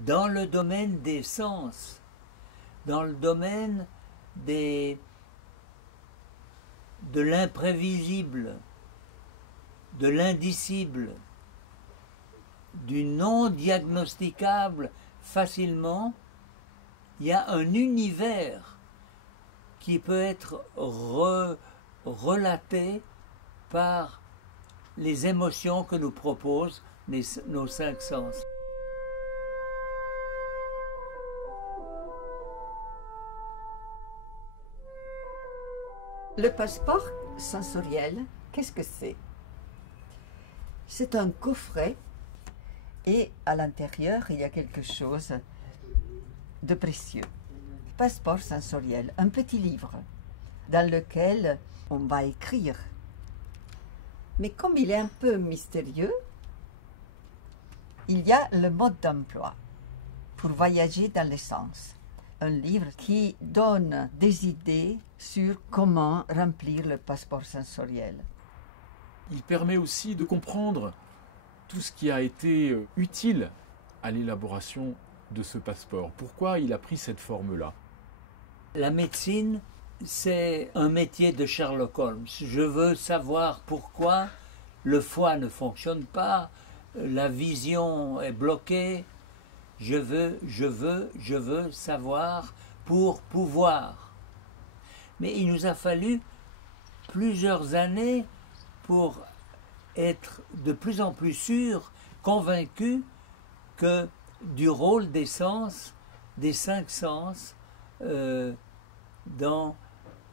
dans le domaine des sens, dans le domaine de l'imprévisible, de l'indicible, du non diagnosticable facilement. Il y a un univers qui peut être relaté par les émotions que nous proposent nos cinq sens. Le passeport sensoriel, qu'est-ce que c'est? C'est un coffret et à l'intérieur, il y a quelque chose de précieux. Passeport sensoriel, un petit livre dans lequel on va écrire. Mais comme il est un peu mystérieux, il y a le mode d'emploi pour voyager dans les sens. Un livre qui donne des idées sur comment remplir le passeport sensoriel. Il permet aussi de comprendre tout ce qui a été utile à l'élaboration de ce passeport. Pourquoi il a pris cette forme-là? La médecine, c'est un métier de Sherlock Holmes. Je veux savoir pourquoi le foie ne fonctionne pas, la vision est bloquée. Je veux savoir pour pouvoir. Mais il nous a fallu plusieurs années pour être de plus en plus sûrs, convaincus que du rôle des sens, des cinq sens, dans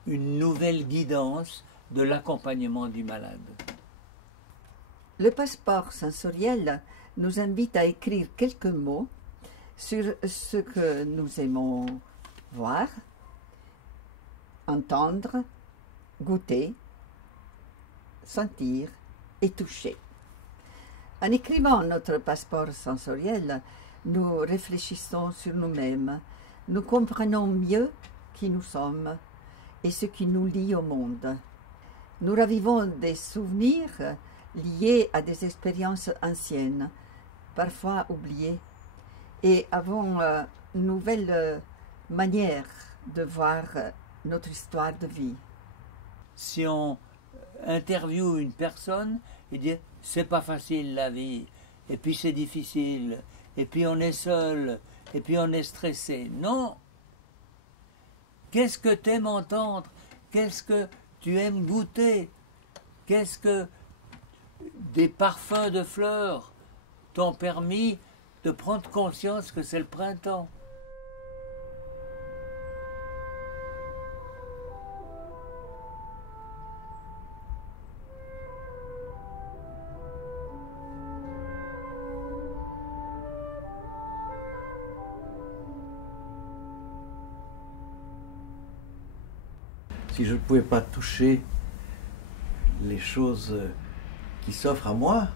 une nouvelle guidance de l'accompagnement du malade. Le passeport sensoriel nous invite à écrire quelques mots sur ce que nous aimons voir, entendre, goûter, sentir et toucher. En écrivant notre passeport sensoriel, nous réfléchissons sur nous-mêmes, nous comprenons mieux qui nous sommes et ce qui nous lie au monde. Nous ravivons des souvenirs liés à des expériences anciennes, parfois oubliées, et avons une nouvelle manière de voir notre histoire de vie. Si on interviewe une personne et dit c'est pas facile la vie, et puis c'est difficile, et puis on est seul, et puis on est stressé. Non! Qu'est-ce que tu aimes entendre? Qu'est-ce que tu aimes goûter? Qu'est-ce que des parfums de fleurs t'ont permis de prendre conscience que c'est le printemps? Si je ne pouvais pas toucher les choses qui s'offrent à moi,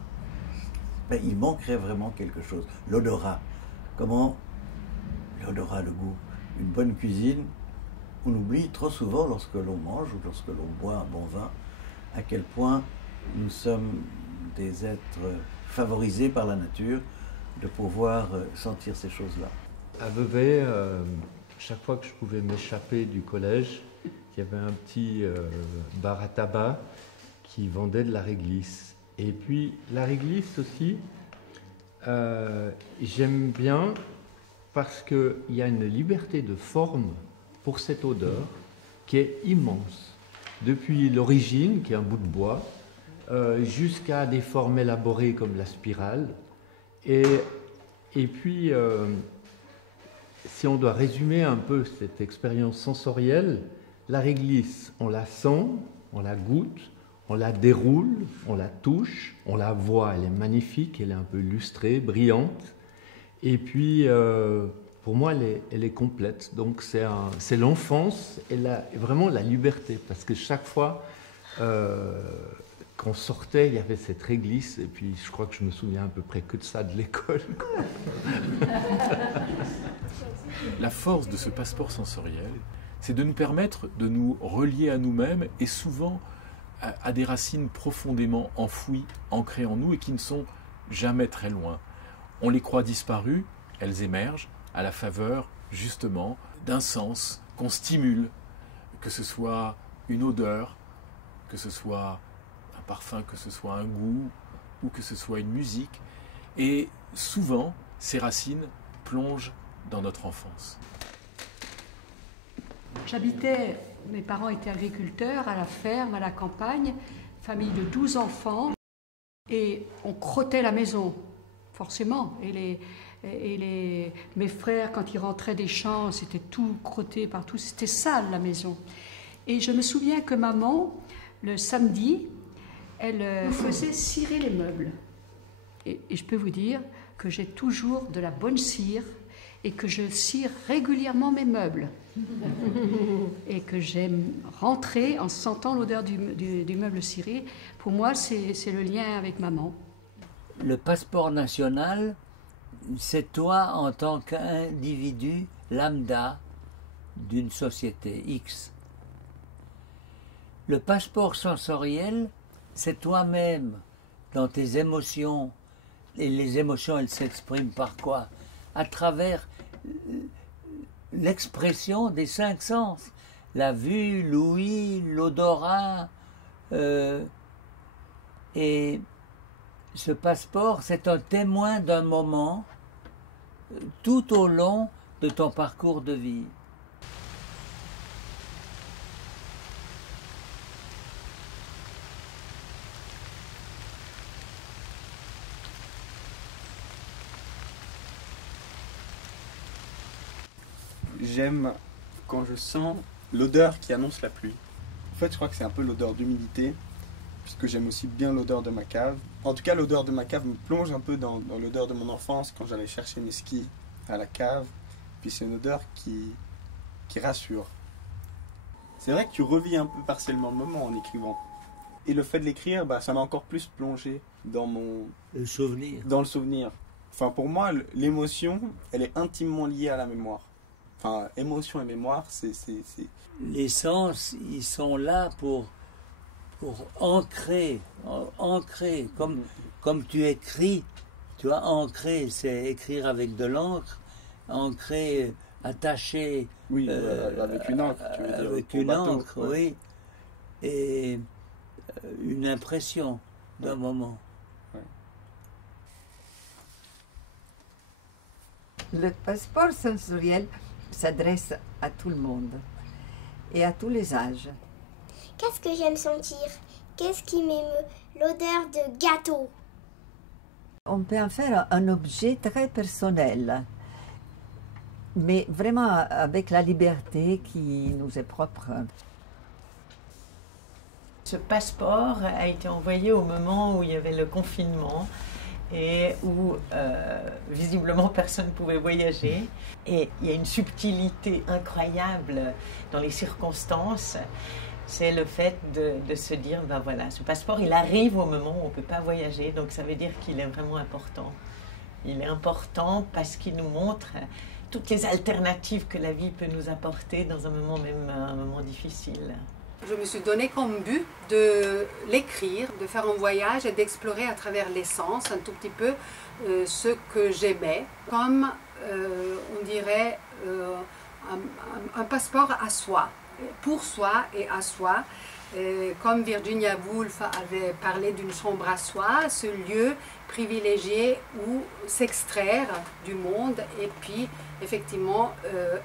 ben, il manquerait vraiment quelque chose. L'odorat. Comment? L'odorat, le goût. Une bonne cuisine, on oublie trop souvent lorsque l'on mange ou lorsque l'on boit un bon vin, à quel point nous sommes des êtres favorisés par la nature de pouvoir sentir ces choses-là. À Vevey, chaque fois que je pouvais m'échapper du collège, il y avait un petit bar à tabac qui vendait de la réglisse. Et puis la réglisse aussi, j'aime bien parce qu'il y a une liberté de forme pour cette odeur qui est immense. Depuis l'origine, qui est un bout de bois, jusqu'à des formes élaborées comme la spirale. Et puis, si on doit résumer un peu cette expérience sensorielle, la réglisse, on la sent, on la goûte, on la déroule, on la touche, on la voit, elle est magnifique, elle est un peu lustrée, brillante. Et puis, pour moi, elle est complète. Donc, c'est l'enfance et vraiment la liberté. Parce que chaque fois qu'on sortait, il y avait cette réglisse. Et puis, je crois que je me souviens à peu près que de ça de l'école. La force de ce passeport sensoriel, c'est de nous permettre de nous relier à nous-mêmes et souvent à des racines profondément enfouies, ancrées en nous et qui ne sont jamais très loin. On les croit disparues elles émergent à la faveur, justement, d'un sens qu'on stimule, que ce soit une odeur, que ce soit un parfum, que ce soit un goût, ou que ce soit une musique. Et souvent, ces racines plongent dans notre enfance. J'habitais, mes parents étaient agriculteurs à la ferme, à la campagne, famille de 12 enfants, et on crottait la maison, forcément. Mes frères, quand ils rentraient des champs, c'était tout crotté partout, c'était sale la maison. Et je me souviens que maman, le samedi, elle faisait cirer les meubles. Et je peux vous dire que j'ai toujours de la bonne cire et que je cire régulièrement mes meubles. Et que j'aime rentrer en sentant l'odeur du meuble ciré. Pour moi, c'est le lien avec maman. Le passeport national, c'est toi en tant qu'individu lambda d'une société X. Le passeport sensoriel, c'est toi-même dans tes émotions. Et les émotions, elles s'expriment par quoi? À travers l'expression des 5 sens. La vue, l'ouïe, l'odorat. Et ce passeport, c'est un témoin d'un moment tout au long de ton parcours de vie. J'aime quand je sens l'odeur qui annonce la pluie. En fait, je crois que c'est un peu l'odeur d'humidité, puisque j'aime aussi bien l'odeur de ma cave. En tout cas, l'odeur de ma cave me plonge un peu dans l'odeur de mon enfance, quand j'allais chercher mes skis à la cave. Puis c'est une odeur qui rassure. C'est vrai que tu revis un peu partiellement le moment en écrivant. Et le fait de l'écrire, ça m'a encore plus plongé dans Le souvenir. dans le souvenir. Enfin, pour moi, l'émotion, elle est intimement liée à la mémoire. Enfin, émotion et mémoire, c'est... Les sens, ils sont là pour ancrer, comme tu écris. Tu vois, ancrer, c'est écrire avec de l'encre, ancrer, attacher. Oui, avec une encre, tu veux dire. Avec au une bateau, encre, ouais. oui. Et une impression d'un moment. Le passeport sensoriel s'adresse à tout le monde et à tous les âges. Qu'est-ce que j'aime sentir? Qu'est-ce qui m'émeut? L'odeur de gâteau. On peut en faire un objet très personnel, mais vraiment avec la liberté qui nous est propre. Ce passeport a été envoyé au moment où il y avait le confinement et où visiblement personne ne pouvait voyager. Et il y a une subtilité incroyable dans les circonstances. C'est le fait de se dire, ben voilà, ce passeport, il arrive au moment où on ne peut pas voyager, donc ça veut dire qu'il est vraiment important. Il est important parce qu'il nous montre toutes les alternatives que la vie peut nous apporter dans un moment, même un moment difficile. Je me suis donné comme but de l'écrire, de faire un voyage et d'explorer à travers les sens un tout petit peu ce que j'aimais, comme on dirait un passeport à soi, pour soi et à soi. Comme Virginia Woolf avait parlé d'une chambre à soi, ce lieu privilégié où s'extraire du monde et puis effectivement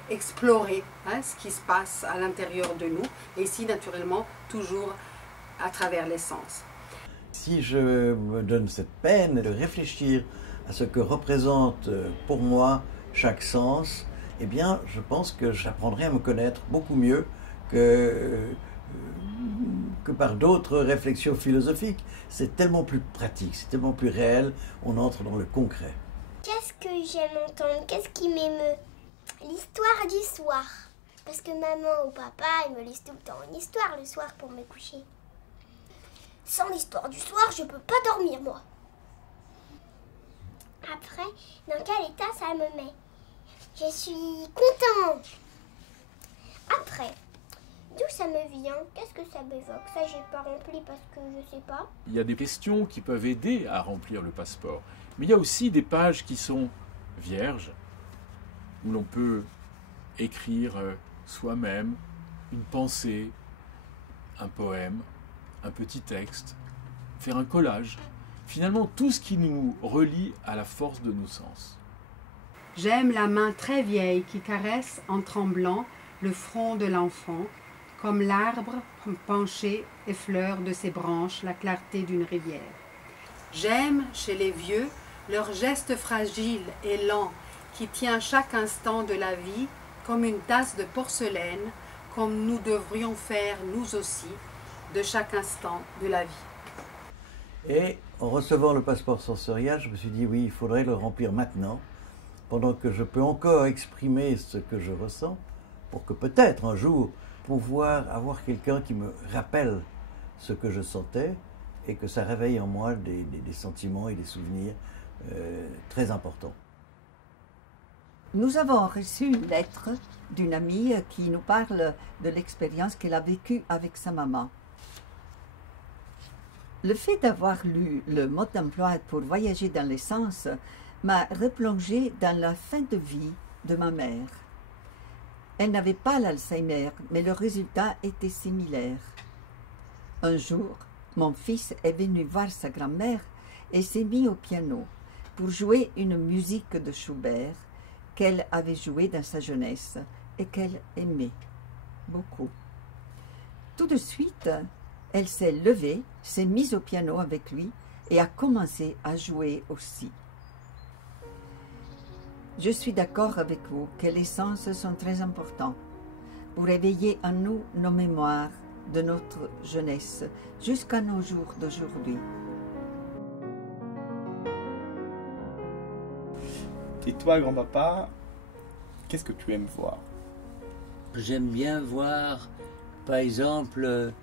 explorer ce qui se passe à l'intérieur de nous, et ici naturellement toujours à travers les sens. Si je me donne cette peine de réfléchir à ce que représente pour moi chaque sens, eh bien je pense que j'apprendrai à me connaître beaucoup mieux que par d'autres réflexions philosophiques. C'est tellement plus pratique, c'est tellement plus réel, on entre dans le concret. Qu'est-ce que j'aime entendre? Qu'est-ce qui m'émeut? L'histoire du soir. Parce que maman ou papa, ils me lisent tout le temps une histoire le soir pour me coucher. Sans l'histoire du soir, je peux pas dormir, moi. Après, dans quel état ça me met? Je suis contente. Après, d'où ça me vient? Qu'est-ce que ça m'évoque? Ça, j'ai pas rempli parce que je sais pas. Il y a des questions qui peuvent aider à remplir le passeport. Mais il y a aussi des pages qui sont vierge où l'on peut écrire soi-même une pensée, un poème, un petit texte, faire un collage. Finalement, tout ce qui nous relie à la force de nos sens. J'aime la main très vieille qui caresse en tremblant le front de l'enfant, comme l'arbre penché effleure de ses branches la clarté d'une rivière. J'aime, chez les vieux, leur geste fragile et lent qui tient chaque instant de la vie comme une tasse de porcelaine, comme nous devrions faire nous aussi de chaque instant de la vie. Et en recevant le passeport sensoriel, je me suis dit oui, il faudrait le remplir maintenant, pendant que je peux encore exprimer ce que je ressens, pour que peut-être un jour pouvoir avoir quelqu'un qui me rappelle ce que je sentais et que ça réveille en moi des sentiments et des souvenirs très importants. Nous avons reçu une lettre d'une amie qui nous parle de l'expérience qu'elle a vécue avec sa maman. Le fait d'avoir lu le mode d'emploi pour voyager dans les sens m'a replongé dans la fin de vie de ma mère. Elle n'avait pas l'Alzheimer, mais le résultat était similaire. Un jour, mon fils est venu voir sa grand-mère et s'est mis au piano pour jouer une musique de Schubert qu'elle avait jouée dans sa jeunesse et qu'elle aimait beaucoup. Tout de suite, elle s'est levée, s'est mise au piano avec lui et a commencé à jouer aussi. Je suis d'accord avec vous que les sens sont très importants pour éveiller en nous nos mémoires de notre jeunesse jusqu'à nos jours d'aujourd'hui. Et toi, grand-papa, qu'est-ce que tu aimes voir? J'aime bien voir, par exemple,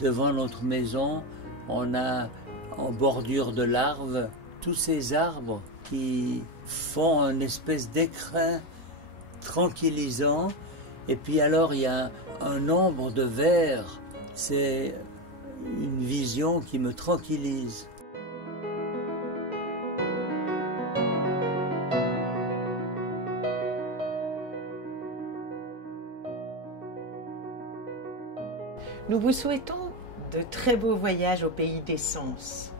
devant notre maison, on a en bordure de larves tous ces arbres qui font une espèce d'écrin tranquillisant. Et puis alors il y a un nombre de vers. C'est une vision qui me tranquillise. Nous vous souhaitons de très beaux voyages au pays des sens.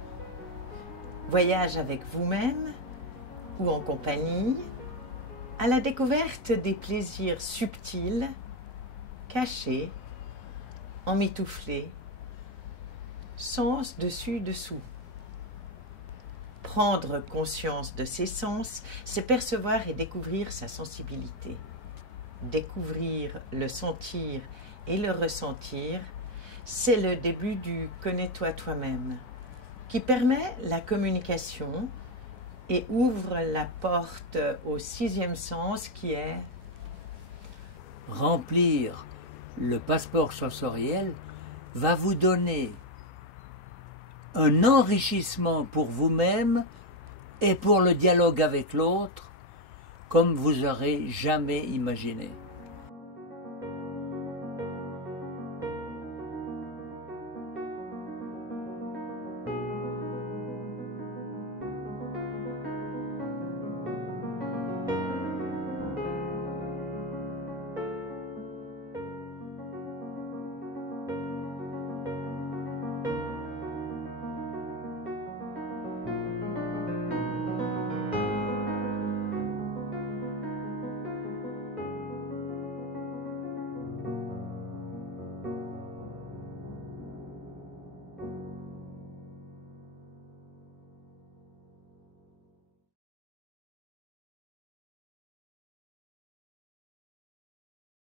Voyage avec vous-même ou en compagnie, à la découverte des plaisirs subtils, cachés, emmitouflés, sens dessus-dessous. Prendre conscience de ses sens, c'est percevoir et découvrir sa sensibilité. Découvrir, le sentir et le ressentir, c'est le début du « connais-toi toi-même » qui permet la communication et ouvre la porte au 6e sens qui est remplir le passeport sensoriel va vous donner un enrichissement pour vous-même et pour le dialogue avec l'autre comme vous n'aurez jamais imaginé.